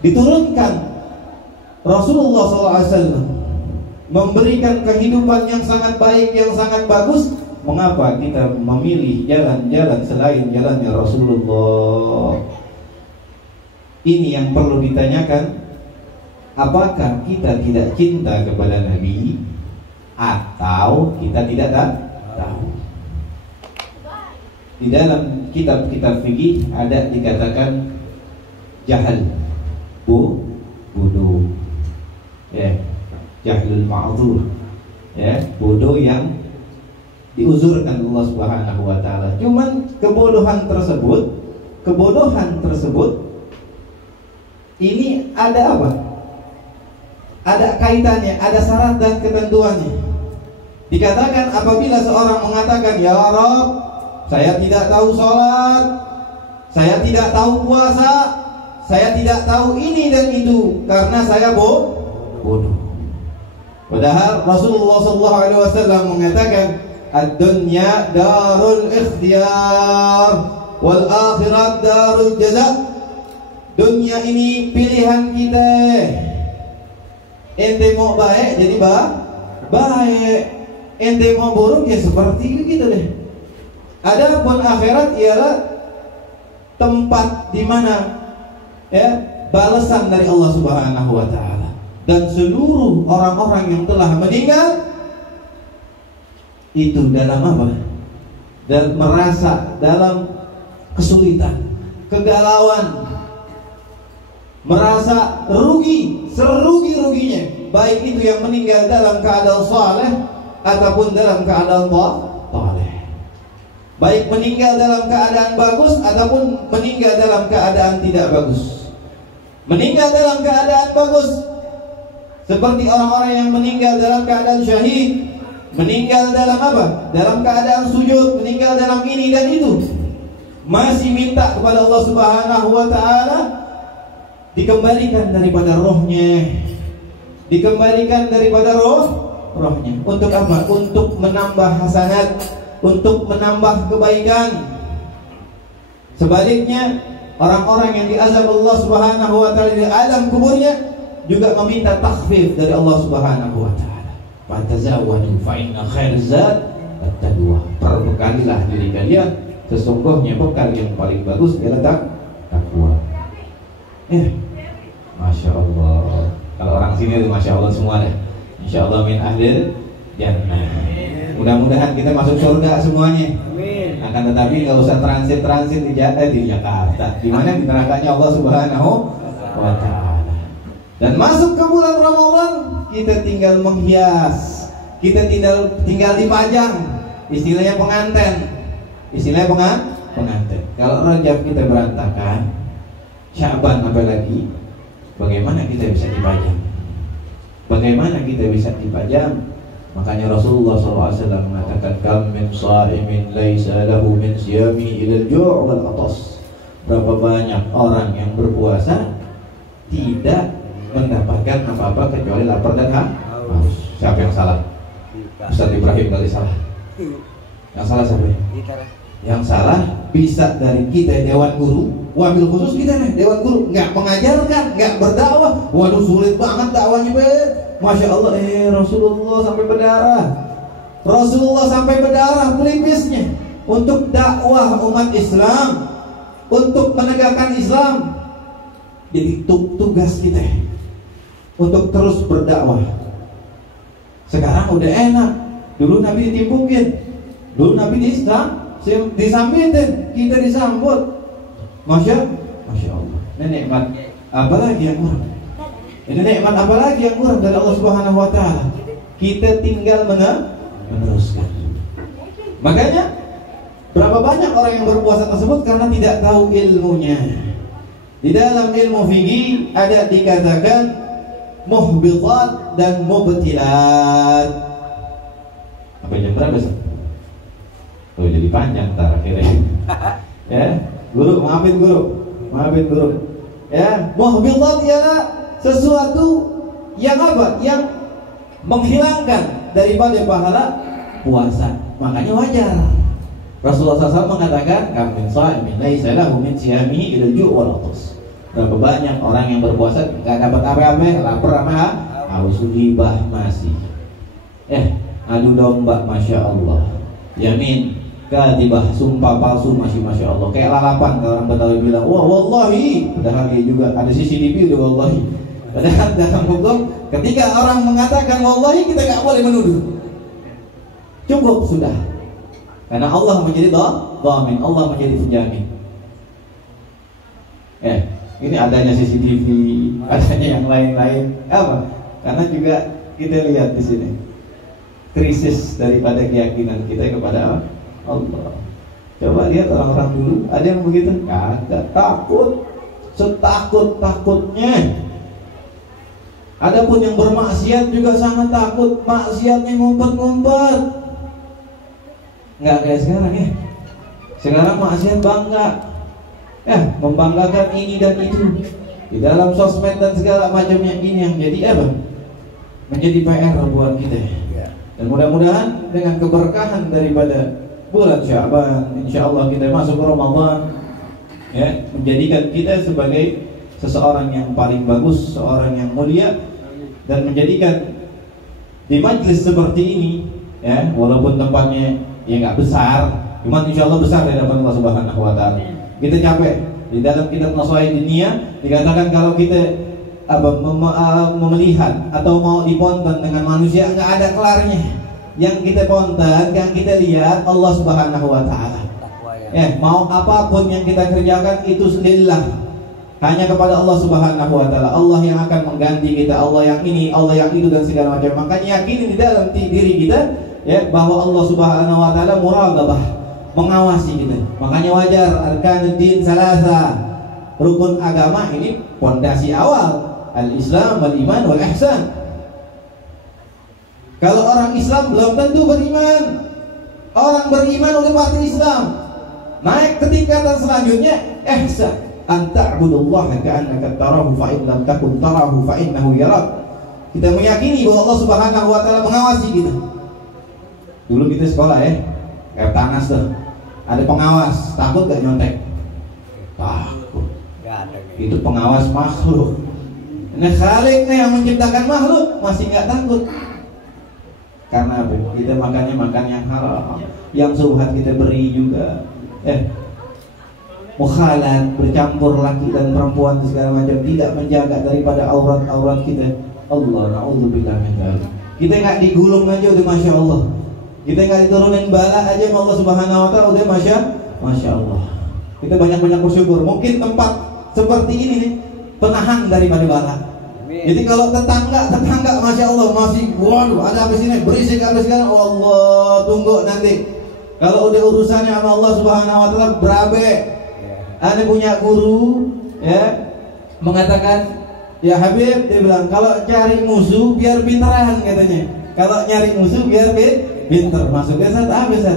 Diturunkan Rasulullah SAW memberikan kehidupan yang sangat baik, yang sangat bagus. Mengapa kita memilih jalan-jalan selain jalannya Rasulullah? Ini yang perlu ditanyakan. Apakah kita tidak cinta kepada Nabi, atau kita tidak tahu? Di dalam kitab-kitab fikih ada dikatakan jahal, bodoh, ya, jahlul ma'dzur, ya, bodoh yang diuzurkan Allah Subhanahu wa taala. Cuman kebodohan tersebut ini ada apa? Ada kaitannya, ada syarat dan ketentuannya. Dikatakan apabila seorang mengatakan, ya Rabb, saya tidak tahu sholat, saya tidak tahu puasa, saya tidak tahu ini dan itu, karena saya bodoh. Padahal Rasulullah SAW mengatakan, ad-dunya darul ikhtiyar, wal akhirat darul jaza. Dunia ini pilihan kita. Ente mau baik jadi baik, ente mau buruk ya seperti itu deh. Adapun akhirat ialah tempat di mana, ya, balasan dari Allah Subhanahu wa taala. Dan seluruh orang-orang yang telah meninggal itu dalam apa? Dan merasa dalam kesulitan, kegalauan, merasa rugi, serugi-ruginya, baik itu yang meninggal dalam keadaan saleh ataupun dalam keadaan thaleh. Baik meninggal dalam keadaan bagus ataupun meninggal dalam keadaan tidak bagus. Meninggal dalam keadaan bagus seperti orang-orang yang meninggal dalam keadaan syahid, meninggal dalam apa? Dalam keadaan sujud, meninggal dalam ini dan itu, masih minta kepada Allah Subhanahu wa taala dikembalikan daripada rohnya, dikembalikan daripada rohnya. Untuk apa? Untuk menambah hasanat, untuk menambah kebaikan. Sebaliknya, orang-orang yang diazab Allah Subhanahu wa taala di alam kuburnya juga meminta takhfif dari Allah Subhanahu wa taala. Fatazawwadu fa inna khairaz zad at-taqwa. Perbekalilah diri kalian, sesungguhnya bekal yang paling bagus adalah takwa. Masya Allah. Kalau orang sini Masya Allah semua deh. Insya Allah min ahlil jannah. Mudah-mudahan kita masuk surga semuanya. Amin. Akan tetapi nggak usah transit di Jakarta. Dimana di nerakanya Allah Subhanahu wa taala. Dan masuk ke bulan Ramadan, kita tinggal menghias, kita tinggal dipajang. Istilahnya pengantin. Pengantin. Kalau Rajab kita berantakan, Sya'ban apalagi, bagaimana kita bisa dipajang? Bagaimana kita bisa dipajang? Makanya Rasulullah SAW mengatakan, kam min sha'imin laisa lahu min siyami ila al-ju' wal 'atas. Berapa banyak orang yang berpuasa tidak mendapatkan apa-apa kecuali lapar dan haus. Siapa yang salah? Ustaz Ibrahim kali salah. Yang salah siapa? Yang salah bisa dari kita Dewan Guru. Wabil khusus kita nih Dewan Guru, nggak mengajarkan, nggak berdakwah. Waduh sulit banget dakwahnya, Masya Allah. Rasulullah sampai berdarah pelipisnya untuk dakwah umat Islam, untuk menegakkan Islam. Jadi tugas kita untuk terus berdakwah. Sekarang udah enak. Dulu Nabi ditimpukin, dulu Nabi disambitin, kita disambut. Masya Allah. Ini nikmat apalagi yang kurang? Ini nikmat apalagi yang kurang dari Allah Subhanahu wa taala? Kita tinggal meneruskan. Makanya berapa banyak orang yang berpuasa tersebut karena tidak tahu ilmunya. Di dalam ilmu fikih ada dikatakan muhbitat dan mubtilat. Apa jam berapa sih? Oh, jadi panjang ntar akhirnya. Ya, guru, maafin guru. Ya, muhbitat ya sesuatu yang apa? Yang menghilangkan daripada pahala puasa. Makanya wajar Rasulullah SAW mengatakan, kam min sha'imin laisa lahu min siyamihi illa al-ju' wal 'athas. Berapa banyak orang yang berpuasa enggak dapat apa-apa, lapar sama haus, ghibah masih. Adu domba, masya Allah. Yamin, kadibah, sumpah palsu masih masya Allah. Kayak lalapan kalau orang Betawi bilang, wah wallahi, padahal dia juga ada CCTV udah wallahi. Padahal dalam hukum, ketika orang mengatakan wallahi, kita nggak boleh menuduh. Cukup sudah. Karena Allah menjadi dhamin, Allah menjadi penjamin. Ini adanya CCTV, adanya yang lain-lain. Apa? Karena juga kita lihat di sini krisis daripada keyakinan kita kepada Allah. Coba lihat orang-orang dulu, ada yang begitu? Kagak, takut, setakut-takutnya. Adapun yang bermaksiat juga sangat takut, maksiatnya ngumpet-ngumpet. Nggak kayak sekarang ya. Sekarang maksiat bangga, membanggakan ini dan itu di dalam sosmed dan segala macamnya. Ini yang jadi apa? Menjadi PR buat kita. Dan mudah-mudahan dengan keberkahan daripada bulan Sya'ban, insya Allah kita masuk ke Ramadan, ya, menjadikan kita sebagai seseorang yang paling bagus, seorang yang mulia, dan menjadikan di majlis seperti ini, ya, walaupun tempatnya ya nggak besar, cuma insya Allah besar di hadapan Allah Subhanahu Wa Taala. Kita capek di dalam kitab Nasaih Diniyah dikatakan kalau kita melihat atau mau diponten dengan manusia nggak ada kelarnya. Yang kita ponten, yang kita lihat Allah Subhanahu Wa Taala. Mau apapun yang kita kerjakan itu lillah, hanya kepada Allah Subhanahu Wa Taala. Allah yang akan mengganti kita, Allah yang ini, Allah yang itu dan segala macam. Makanya yakini di dalam diri kita, ya, bahwa Allah Subhanahu Wa Taala muraqabah, mengawasi kita. Makanya wajar arkanuddin salasa, rukun agama ini pondasi awal, al-Islam wal iman wal ihsan. Kalau orang Islam belum tentu beriman. Orang beriman udah pasti Islam. Naik ke tingkatan selanjutnya ihsan, an ta'budullaha ka'annaka tarahu fa in lam takun tarahu fa innahu yarak. Kita meyakini bahwa Allah Subhanahu Wa Taala mengawasi kita. Dulu kita sekolah ya, kayak Tanas tuh, ada pengawas, takut gak nyontek? Takut. Itu pengawas makhluk. Nah, Khalik nih yang menciptakan makhluk masih gak takut. Karena apa? Kita makannya makan yang haram, yang subhat kita beri juga. Mukhalat, bercampur laki dan perempuan segala macam, tidak menjaga daripada aurat-aurat kita. Allah, na'udzubillah min dzalik. Kita nggak digulung aja udah masya Allah. Kita nggak diturunin bala aja sama Allah Subhanahu Wa Taala udah masya Allah. Kita banyak-banyak bersyukur. Mungkin tempat seperti ini nih penahan daripada bala. Jadi kalau tetangga masya Allah masih, waduh ada apa sini berisik apa sekarang, Allah tunggu nanti kalau udah urusannya sama Allah Subhanahu Wa Taala berabe. Ada punya guru ya mengatakan, ya Habib, dia bilang kalau cari musuh biar pinteran katanya. Kalau nyari musuh biar pinter. Maksudnya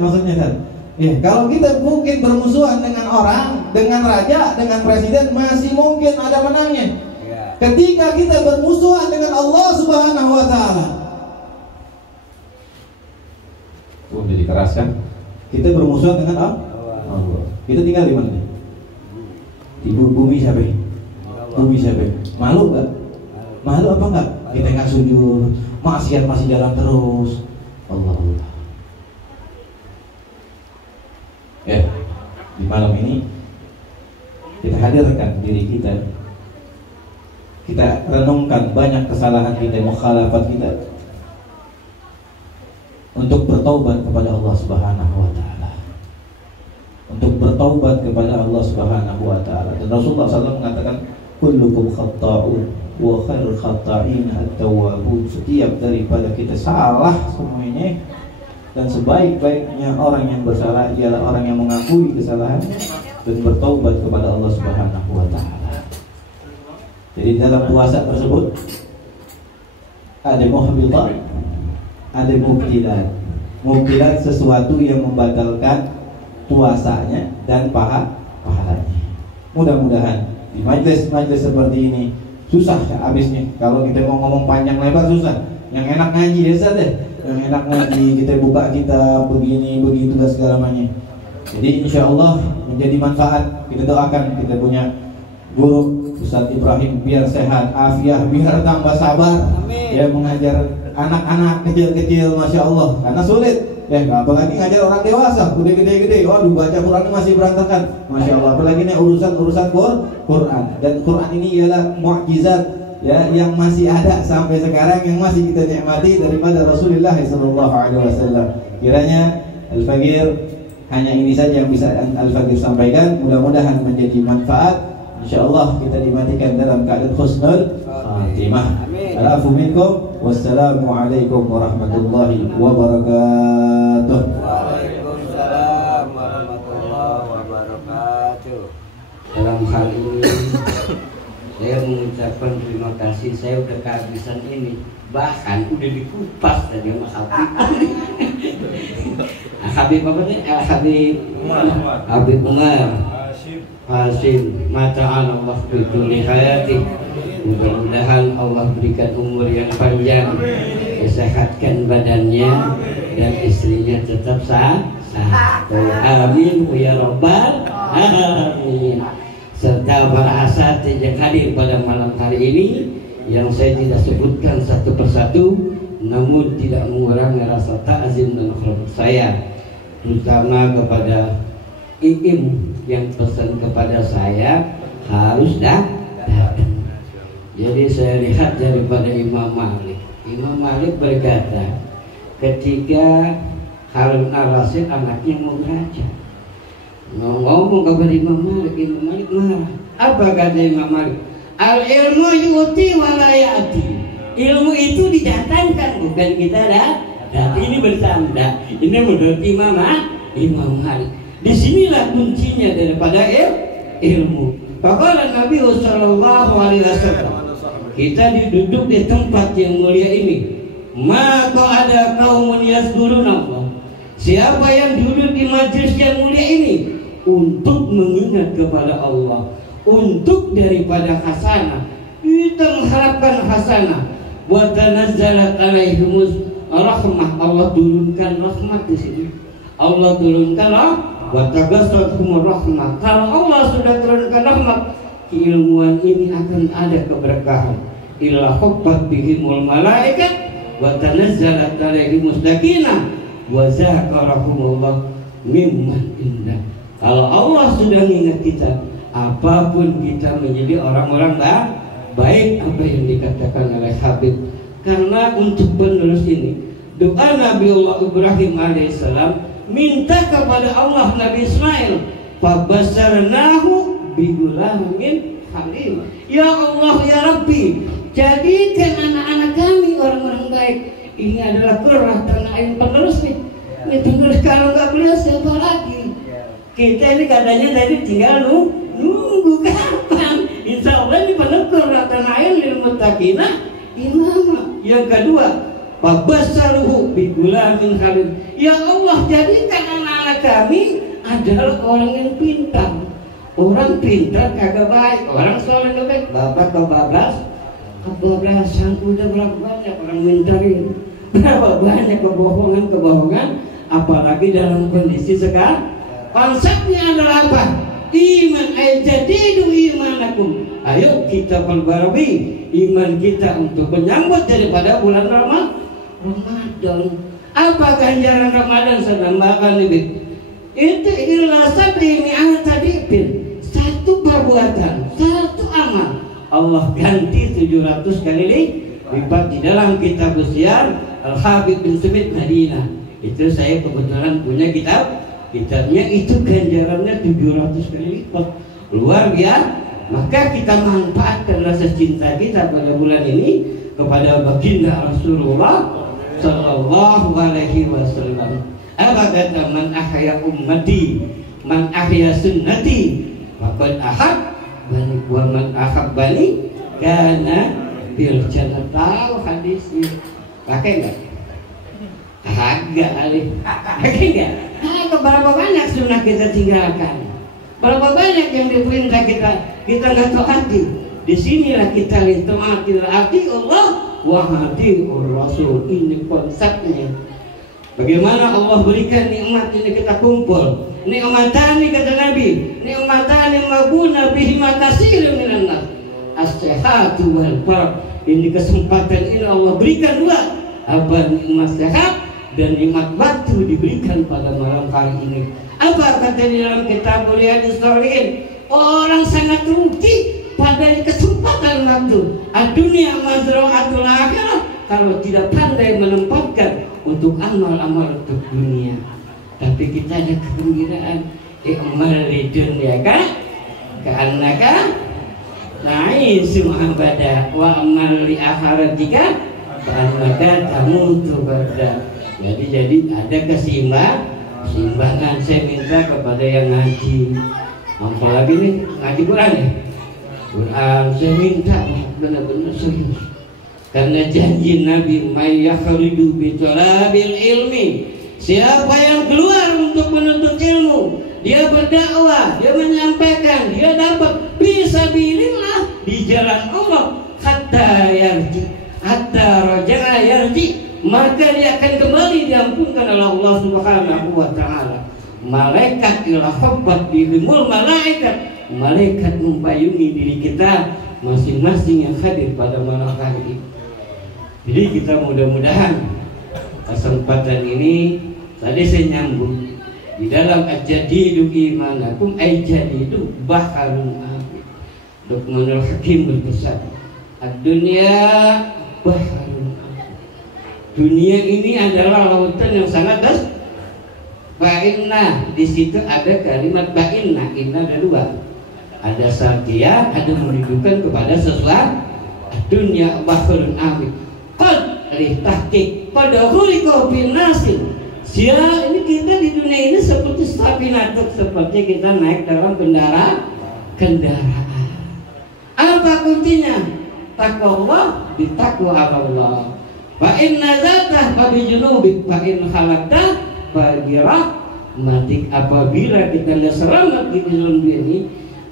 maksudnya ya, kalau kita mungkin bermusuhan dengan orang, dengan raja, dengan presiden masih mungkin ada menangnya. Ketika kita bermusuhan dengan Allah Subhanahu Wa Taala, jadi keras kan? Kita bermusuhan dengan Allah. Kita tinggal di mana? Di bumi siapa? Bumi siapa? Malu gak? Malu apa enggak? Kita nggak sujud, maksiat masih jalan terus. Allah. Ya, di malam ini kita hadirkan diri kita. Kita renungkan banyak kesalahan kita, mukhalafat kita, untuk bertaubat kepada Allah Subhanahu Wa Taala. Untuk bertaubat kepada Allah Subhanahu Wa Taala. Dan Rasulullah SAW mengatakan, kullukum khatta'un wa khairul khatta'in at-tawwabun. Setiap daripada kita salah semuanya, dan sebaik-baiknya orang yang bersalah ialah orang yang mengakui kesalahannya dan bertaubat kepada Allah Subhanahu Wa Taala. Jadi dalam puasa tersebut ada muhbitat, ada mubtilat. Mubtilat sesuatu yang membatalkan puasanya dan pahalanya. Mudah-mudahan di majelis seperti ini susah ya habisnya. Kalau kita mau ngomong panjang lebar susah. Yang enak ngaji desa deh. Yang enak ngaji kita buka kitab begini begitu dan segala macam. Jadi insya Allah menjadi manfaat. Kita doakan kita punya guru Ustaz Ibrahim biar sehat, afiah, biar tambah sabar. Amin. Ya mengajar anak-anak kecil-kecil, masya Allah. Karena sulit. Ya, apalagi ngajar orang dewasa, udah gede-gede. Waduh, baca Quran masih berantakan. Masya Allah. Apalagi ini urusan Quran. Dan Quran ini ialah mukjizat ya yang masih ada sampai sekarang, yang masih kita nikmati daripada Rasulullah SAW. Kiranya Al-Faqir hanya ini saja yang bisa Al-Faqir sampaikan. Mudah-mudahan menjadi manfaat. InsyaAllah kita dimatikan dalam keadaan husnul khatimah. Alafu minkum. Wassalamualaikum warahmatullahi wabarakatuh. Waalaikumsalam warahmatullahi wabarakatuh. Dalam hal ini saya mengucapkan terima kasih. Saya udah kehabisan ini, bahkan udah dikupas tadi sama Habib. Habib apa nih? Habib Umar Hasim. Mata'ala Allah biduli hayati. Mudah-mudahan Allah berikan umur yang panjang, disehatkan badannya, dan istrinya tetap sehat. Amin ya rabbal alamin. Serta para asatidz yang hadir pada malam hari ini, yang saya tidak sebutkan satu persatu, namun tidak mengurangi rasa ta'zim dan hormat saya, terutama kepada Iim yang pesan kepada saya harus datang. Jadi saya lihat daripada Imam Malik. Imam Malik berkata, ketika Harun al-Rasyid anaknya mau belajar, ngomong kepada Imam Malik marah. Apa kata Imam Malik? Al-ilmu yu'ti wa la ya'ti. Ilmu itu didatangkan, bukan kita datang. Ini bersanda. Ini menurut Imam Malik. Disinilah kuncinya daripada ilmu. Faqala Nabi sallallahu alaihi wasallam, kita duduk di tempat yang mulia ini, maka ada kaum yaskurun Allah. Siapa yang duduk di majelis yang mulia ini untuk mengingat kepada Allah, untuk daripada hasanah, kita mengharapkan hasanah. Wa tanazzalat alaihimus rahmah. Allah turunkan rahmat di sini. Allah turunkan wa tagassathumur rahmah. Kalau Allah sudah turunkan rahmat, keilmuan ini akan ada keberkahan. Illa hubbat bihimul malaikat wa tanazzalat alaihimus sakinah wa zakarahumullah mimman indah. Kalau Allah sudah mengingat kita, apapun kita menjadi orang-orang baik, apa yang dikatakan oleh Habib. Karena untuk penerus ini, doa Nabi Allah Ibrahim alaihissalam minta kepada Allah Nabi Ismail, fabasarnahu bigulamin halim. Ya Allah ya Rabbi, jadikan anak-anak kami orang-orang baik. Ini adalah curah tanah air penerus nih. Ini penerus, kalau nggak beliau siapa lagi? Kita ini katanya tadi tinggal nunggu kapan. Insya Allah ini penerus curah tanah air lil muttaqina imama. Yang kedua, fabasaruhu bigulamin halim. Ya Allah, jadikan anak-anak kami adalah orang yang pintar. Orang pintar kagak baik, orang soleh kagak baik. Bapak kebablasan udah berapa banyak orang mintarin, berapa banyak kebohongan, apalagi dalam kondisi sekarang. Konsepnya adalah apa? Iman ajadidu imanakum. Ayo kita perbarui iman kita untuk menyambut daripada bulan Ramadan. Apa ganjaran Ramadan? Saya tambahkan lebih. Itu illa sabri mi'at tadibin. Satu perbuatan, satu amal, Allah ganti 700 kali lipat. Di dalam kitab usiar Al-Habib bin Sumit Madinah, itu saya kebetulan punya kitabnya, itu ganjarannya 700 kali lipat. Luar biasa. Maka kita manfaatkan rasa cinta kita pada bulan ini kepada baginda Rasulullah Sallallahu Alaihi Wasallam. Apa kata man ahya ummati, man ahya sunnati, maqad ahab bani wa man ahabbani kana biar jangan tahu hadisnya. Pakai nggak? Agak kali. Pakai nggak? Berapa banyak sunnah kita tinggalkan? Berapa banyak yang diperintah kita nggak taati? Disinilah kita taati Allah wa hadiur Rasul. Ini konsepnya. Bagaimana Allah berikan nikmat ini kita kumpul. Nikmatani kata Nabi, nikmatani mabuna bihima katsirun minan nas. As-sihhatu wal farah. Ini kesempatan ini Allah berikan dua. Apa nikmat sehat dan nikmat waktu diberikan pada malam hari ini. Apa kata di dalam kitab Riyadhus Shalihin? Orang sangat rugi pada kesempatan waktu. Ad-dunya mazra'atul akhirah. Kalau tidak pandai menempatkan untuk amal-amal untuk dunia. Tapi kita ada kegembiraan. I'mal li dunya kan? Ka'annaka na'isu abada wa amal li akhiratika ka'annaka tamutu ba'da. Jadi ada keseimbangan. Saya minta kepada yang ngaji. Apalagi nih ngaji Quran ya. Quran saya minta benar-benar serius. Karena janji Nabi may yakhridu bi talabil ilmi. Siapa yang keluar untuk menuntut ilmu, dia berdakwah, dia menyampaikan, dia dapat fisabilillah di jalan Allah hatta raja'a yarji, maka dia akan kembali diampunkan oleh Allah Subhanahu wa taala. Malaikat ila khabbat bihimul malaikat, malaikat membayungi diri kita masing-masing yang hadir pada malam hari ini. Jadi kita mudah-mudahan kesempatan ini tadi saya nyambung di dalam ajadidu imanakum ajadidu baharun amin. Luqmanul Hakim berpesan, ad-dunya baharun amin. Dunia ini adalah lautan yang sangat das. Ba'inna, di situ ada kalimat ba'inna, inna ada dua. Ada satya, ada menunjukkan kepada sesuatu. Dunia baharun amin. Qad litahqiq qad khuliqa bin nasin. Ini kita di dunia ini seperti sapinatuk, seperti kita naik dalam kendaraan. Apa kuncinya? Taqwa bittaqwa Allah. Fa inna zatah fa bijunubik fa in khalaqta fa birahmatik. Apabila kita sudah selamat di dalam dunia ini,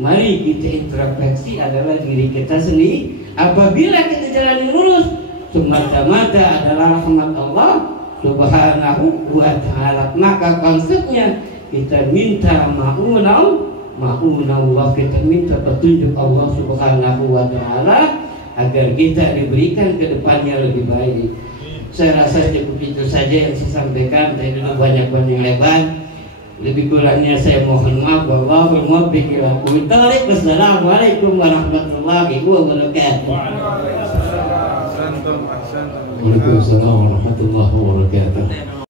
mari kita introspeksi adalah diri kita sendiri. Apabila kita jalan lurus, semata-mata adalah rahmat Allah Subhanahu wa ta'ala. Maka konsepnya kita minta ma'unah Allah, kita minta petunjuk Allah Subhanahu wa ta'ala agar kita diberikan ke depannya lebih baik. Saya rasa cukup itu saja yang saya sampaikan. Tadi dulu banyak yang lebar. Lebih kurangnya saya mohon maaf. Wallahul muwaffiq ila aqwamit thoriq. Wassalamualaikum warahmatullahi wabarakatuh. Waalaikumsalam warahmatullahi wabarakatuh.